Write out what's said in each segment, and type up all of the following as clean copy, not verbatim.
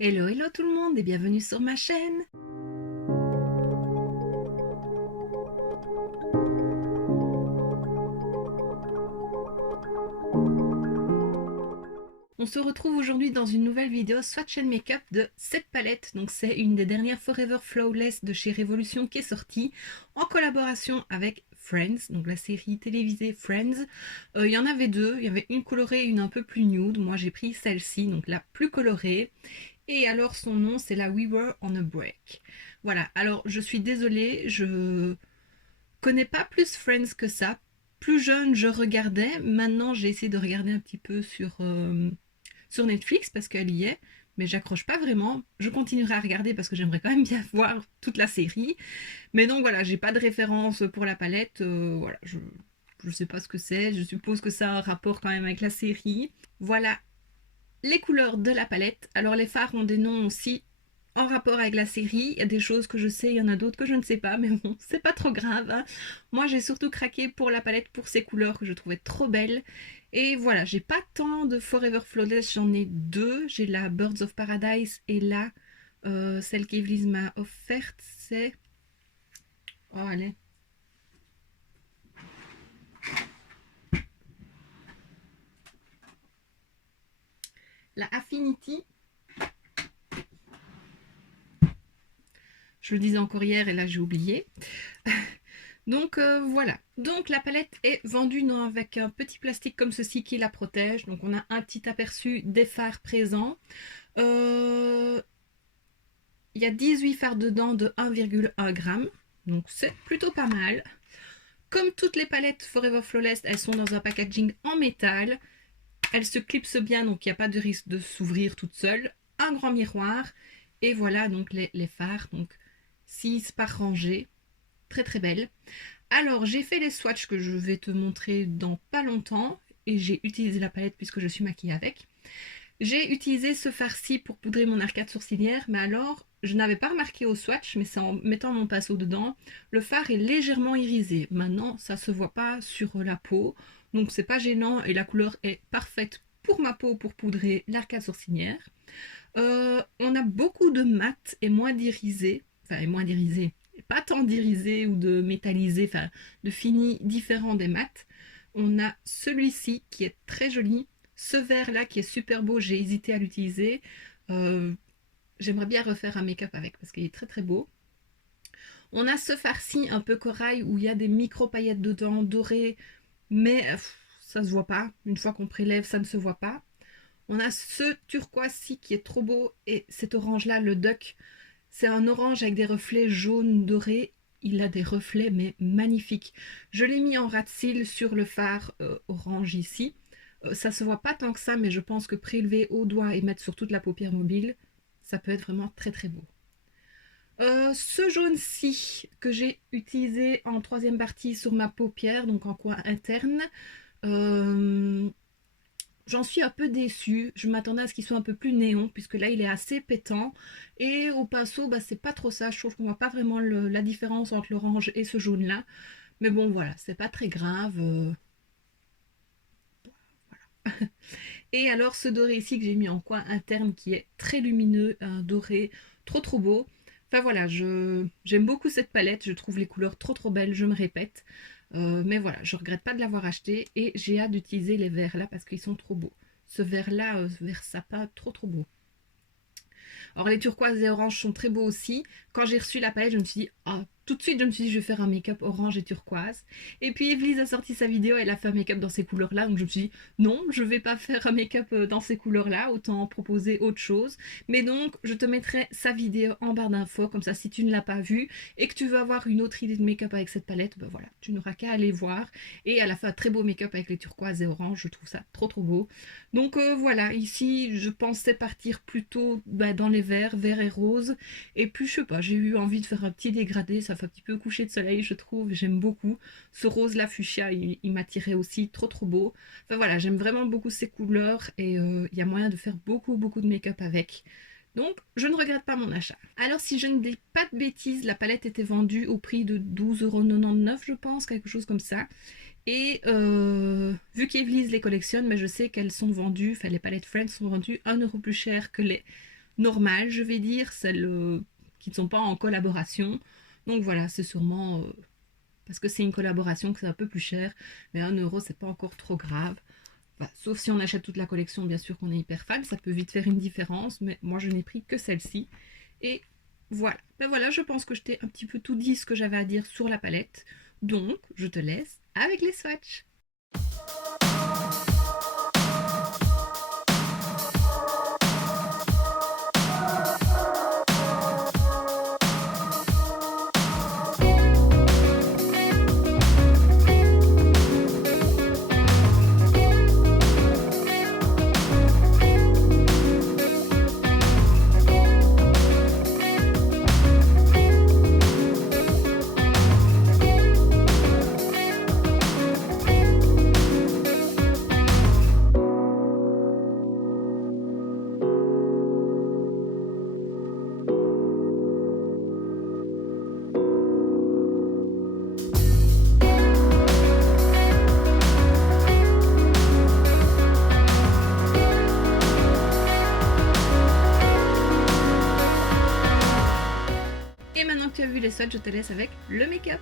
Hello, hello tout le monde et bienvenue sur ma chaîne. On se retrouve aujourd'hui dans une nouvelle vidéo Swatch and Makeup de cette palette. Donc c'est une des dernières Forever Flawless de chez Révolution qui est sortie en collaboration avec Friends, donc la série télévisée Friends. Il y en avait deux, il y avait une colorée et une un peu plus nude. Moi j'ai pris celle-ci, donc la plus colorée. Et alors son nom c'est la We Were on a Break. Voilà, alors je suis désolée, je connais pas plus Friends que ça. Plus jeune, je regardais. Maintenant, j'ai essayé de regarder un petit peu sur Netflix parce qu'elle y est. Mais j'accroche pas vraiment. Je continuerai à regarder parce que j'aimerais quand même bien voir toute la série. Mais donc voilà, j'ai pas de référence pour la palette. Voilà, je sais pas ce que c'est. Je suppose que ça a un rapport quand même avec la série. Voilà les couleurs de la palette. Alors les fards ont des noms aussi en rapport avec la série. Il y a des choses que je sais, il y en a d'autres que je ne sais pas, mais bon, c'est pas trop grave, hein. Moi, j'ai surtout craqué pour la palette, pour ces couleurs que je trouvais trop belles. Et voilà, j'ai pas tant de Forever Flawless, j'en ai deux. J'ai la Birds of Paradise et là, celle qu'Evelyn m'a offerte, c'est... Oh, allez. La Affinity. Je le disais encore hier et là j'ai oublié. Donc voilà. Donc la palette est vendue avec un petit plastique comme ceci qui la protège. Donc on a un petit aperçu des fards présents. Il y a 18 fards dedans de 1,1 g. Donc c'est plutôt pas mal. Comme toutes les palettes Forever Flawless, elles sont dans un packaging en métal. Elles se clipsent bien, donc il n'y a pas de risque de s'ouvrir toute seule. Un grand miroir. Et voilà donc les fards. Donc 6 par rangée. Très très belle. Alors, j'ai fait les swatchs que je vais te montrer dans pas longtemps et j'ai utilisé la palette puisque je suis maquillée avec. J'ai utilisé ce fard-ci pour poudrer mon arcade sourcilière, mais alors, je n'avais pas remarqué au swatch, mais c'est en mettant mon pinceau dedans, le fard est légèrement irisé. Maintenant, ça se voit pas sur la peau, donc c'est pas gênant et la couleur est parfaite pour ma peau pour poudrer l'arcade sourcilière. On a beaucoup de mat et moins d'irisé, enfin, et moins d'irisé, pas tant d'irisé ou de métallisé, enfin de fini différent des mats. On a celui-ci qui est très joli, ce vert là qui est super beau, j'ai hésité à l'utiliser. Euh, J'aimerais bien refaire un make-up avec parce qu'il est très très beau. On a ce farci un peu corail où il y a des micro paillettes dedans dorées, mais ça se voit pas. Une fois qu'on prélève, ça ne se voit pas. On a ce turquoise-ci qui est trop beau et cet orange-là, le duck, c'est un orange avec des reflets jaunes dorés. Il a des reflets mais magnifiques. Je l'ai mis en ras de cils sur le fard orange ici. Ça se voit pas tant que ça, mais je pense que prélever au doigt et mettre sur toute la paupière mobile, ça peut être vraiment très très beau. Ce jaune-ci que j'ai utilisé en troisième partie sur ma paupière, donc en coin interne, euh, j'en suis un peu déçue. Je m'attendais à ce qu'il soit un peu plus néon, puisque là il est assez pétant. Et au pinceau, bah, c'est pas trop ça. Je trouve qu'on voit pas vraiment la différence entre l'orange et ce jaune-là. Mais bon, voilà, c'est pas très grave. Et alors ce doré ici que j'ai mis en coin interne qui est très lumineux, un doré trop trop beau. Enfin voilà, j'aime beaucoup cette palette, je trouve les couleurs trop trop belles, je me répète. Mais voilà, je regrette pas de l'avoir acheté et j'ai hâte d'utiliser les verts là parce qu'ils sont trop beaux. Ce vert là, vert sapin, trop trop beau. Alors les turquoises et oranges sont très beaux aussi. Quand j'ai reçu la palette, je me suis dit, ah, tout de suite, je me suis dit, je vais faire un make-up orange et turquoise. Et puis Evelyse a sorti sa vidéo, elle a fait un make-up dans ces couleurs-là. Donc je me suis dit, non, je vais pas faire un make-up dans ces couleurs-là, autant proposer autre chose. Mais donc, je te mettrai sa vidéo en barre d'infos, comme ça, si tu ne l'as pas vue et que tu veux avoir une autre idée de make-up avec cette palette, ben voilà, tu n'auras qu'à aller voir. Et elle a fait un très beau make-up avec les turquoises et oranges, je trouve ça trop trop beau. Donc voilà, ici je pensais partir plutôt dans les verts et roses. Et puis je sais pas, j'ai eu envie de faire un petit dégradé, ça fait un petit peu coucher de soleil je trouve, j'aime beaucoup. Ce rose là fuchsia, il m'attirait aussi, trop trop beau. Enfin voilà, j'aime vraiment beaucoup ces couleurs et il y a moyen de faire beaucoup beaucoup de make-up avec. Donc, je ne regrette pas mon achat. Alors, si je ne dis pas de bêtises, la palette était vendue au prix de 12,99 € je pense, quelque chose comme ça. Et vu qu'Evelise les collectionne, mais je sais qu'elles sont vendues, enfin les palettes Friends sont vendues 1 € plus cher que les normales, je vais dire, celles qui ne sont pas en collaboration. Donc voilà, c'est sûrement parce que c'est une collaboration que c'est un peu plus cher, mais 1 euro, c'est pas encore trop grave. Enfin, sauf si on achète toute la collection, bien sûr qu'on est hyper fan, ça peut vite faire une différence, mais moi je n'ai pris que celle-ci. Et voilà. Ben voilà, je pense que je t'ai un petit peu tout dit ce que j'avais à dire sur la palette. Donc, je te laisse avec les swatchs. Et maintenant que tu as vu les swatchs, je te laisse avec le make-up.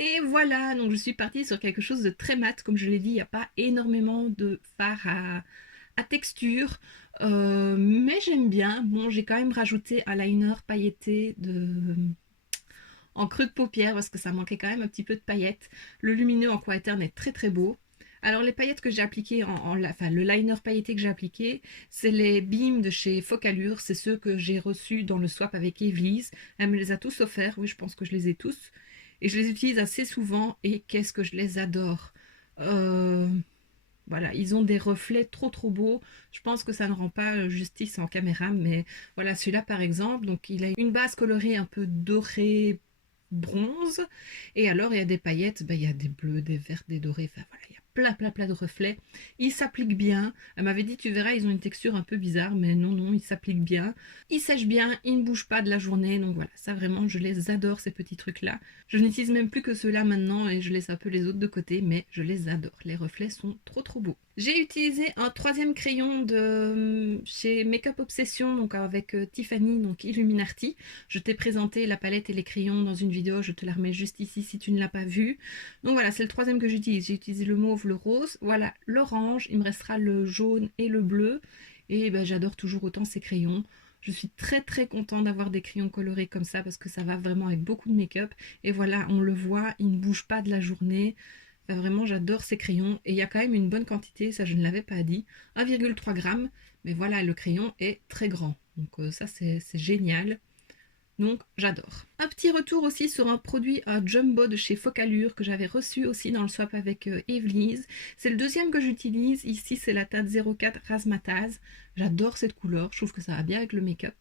Et voilà, donc je suis partie sur quelque chose de très mat. Comme je l'ai dit, il n'y a pas énormément de fard à texture. Mais j'aime bien. Bon, j'ai quand même rajouté un liner pailleté en creux de paupière parce que ça manquait quand même un petit peu de paillettes. Le lumineux en Quatern est très très beau. Alors les paillettes que j'ai appliquées, enfin le liner pailleté que j'ai appliqué, c'est les Beam de chez Focalure, c'est ceux que j'ai reçus dans le swap avec Evelise. Elle me les a tous offerts, oui je pense que je les ai tous. Et je les utilise assez souvent et qu'est-ce que je les adore. Euh, voilà, ils ont des reflets trop trop beaux. Je pense que ça ne rend pas justice en caméra, mais voilà, celui-là par exemple, donc il a une base colorée un peu dorée bronze, et alors il y a des paillettes, il y a des bleus, des verts, des dorés, enfin voilà, il y a plein de reflets. Il s'applique bien. Elle m'avait dit, tu verras, ils ont une texture un peu bizarre, mais non, ils s'appliquent bien. Ils sèchent bien, ils ne bougent pas de la journée, donc voilà, ça vraiment, je les adore ces petits trucs-là. Je n'utilise même plus que ceux-là maintenant et je laisse un peu les autres de côté, mais je les adore. Les reflets sont trop trop beaux. J'ai utilisé un troisième crayon de chez Makeup Obsession, donc avec Tiffany, donc Illuminati. Je t'ai présenté la palette et les crayons dans une vidéo, je te la remets juste ici si tu ne l'as pas vue. Donc voilà, c'est le troisième que j'utilise. J'ai utilisé le mauve, le rose, voilà l'orange, il me restera le jaune et le bleu. Et j'adore toujours autant ces crayons. Je suis très très contente d'avoir des crayons colorés comme ça parce que ça va vraiment avec beaucoup de make-up. Et voilà, on le voit, ils ne bougent pas de la journée. Vraiment, j'adore ces crayons. Et il y a quand même une bonne quantité, ça je ne l'avais pas dit. 1,3 g. Mais voilà, le crayon est très grand. Donc ça, c'est génial. Donc j'adore. Un petit retour aussi sur un produit à Jumbo de chez Focalure que j'avais reçu aussi dans le swap avec Evelise. C'est le deuxième que j'utilise. Ici c'est la teinte 04 Razzmatazz. J'adore cette couleur, je trouve que ça va bien avec le make-up.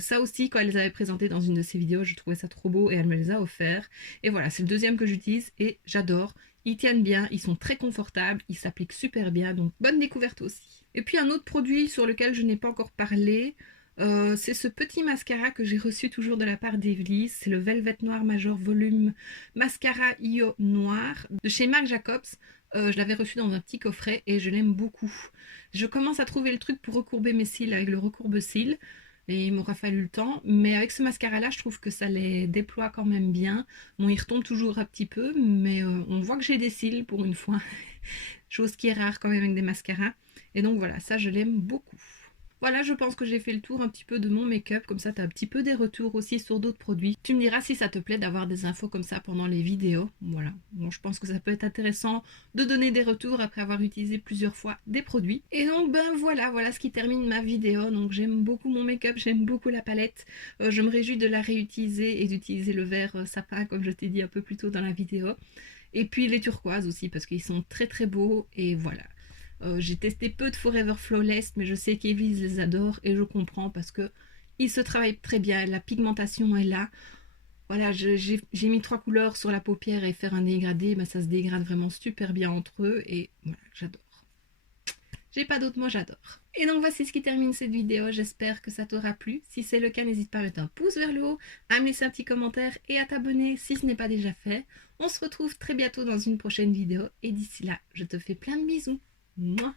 Ça aussi, quand elle les avait présentés dans une de ses vidéos, je trouvais ça trop beau et elle me les a offerts. Et voilà, c'est le deuxième que j'utilise et j'adore. Ils tiennent bien, ils sont très confortables, ils s'appliquent super bien, donc bonne découverte aussi. Et puis un autre produit sur lequel je n'ai pas encore parlé, c'est ce petit mascara que j'ai reçu toujours de la part d'Evelise. C'est le Velvet Noir Major Volume Mascara IO Noir de chez Marc Jacobs. Je l'avais reçu dans un petit coffret et je l'aime beaucoup. Je commence à trouver le truc pour recourber mes cils avec le recourbe-cils. Et il m'aura fallu le temps. Mais avec ce mascara-là, je trouve que ça les déploie quand même bien. Bon, il retombe toujours un petit peu, mais on voit que j'ai des cils pour une fois. Chose qui est rare quand même avec des mascaras. Et donc voilà, ça je l'aime beaucoup. Voilà, je pense que j'ai fait le tour un petit peu de mon make-up, comme ça tu as un petit peu des retours aussi sur d'autres produits. Tu me diras si ça te plaît d'avoir des infos comme ça pendant les vidéos. Voilà, bon, je pense que ça peut être intéressant de donner des retours après avoir utilisé plusieurs fois des produits. Et donc voilà ce qui termine ma vidéo. Donc j'aime beaucoup mon make-up, j'aime beaucoup la palette. Je me réjouis de la réutiliser et d'utiliser le vert sapin comme je t'ai dit un peu plus tôt dans la vidéo. Et puis les turquoises aussi parce qu'ils sont très très beaux et voilà. J'ai testé peu de Forever Flawless, mais je sais qu'Evely's les adore et je comprends parce que ils se travaillent très bien, la pigmentation est là. Voilà, j'ai mis 3 couleurs sur la paupière et faire un dégradé, ça se dégrade vraiment super bien entre eux et voilà, j'adore. J'ai pas d'autres mots, j'adore. Et donc voici ce qui termine cette vidéo, j'espère que ça t'aura plu. Si c'est le cas, n'hésite pas à mettre un pouce vers le haut, à me laisser un petit commentaire et à t'abonner si ce n'est pas déjà fait. On se retrouve très bientôt dans une prochaine vidéo et d'ici là, je te fais plein de bisous. Mouah.